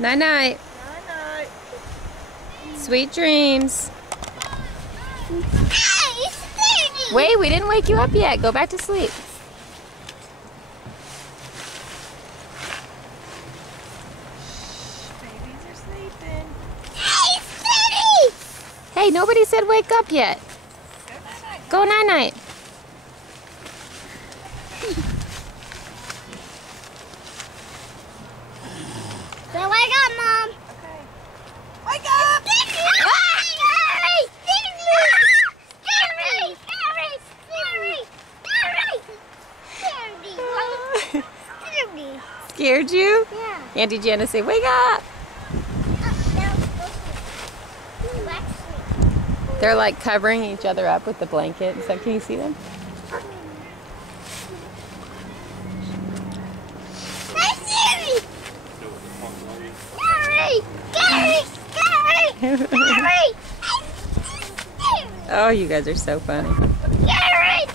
Night night. Night night. Sweet dreams. Hey, Steady! Wait, we didn't wake you up yet. Go back to sleep. Babies are sleeping. Hey, Steady! Hey, nobody said wake up yet. Go night night. Say wake up, Mom. Okay. Wake up! Scared you? Yeah. Auntie Jana say wake up. They're like covering each other up with the blanket. So can you see them? Oh, you guys are so funny. Gary!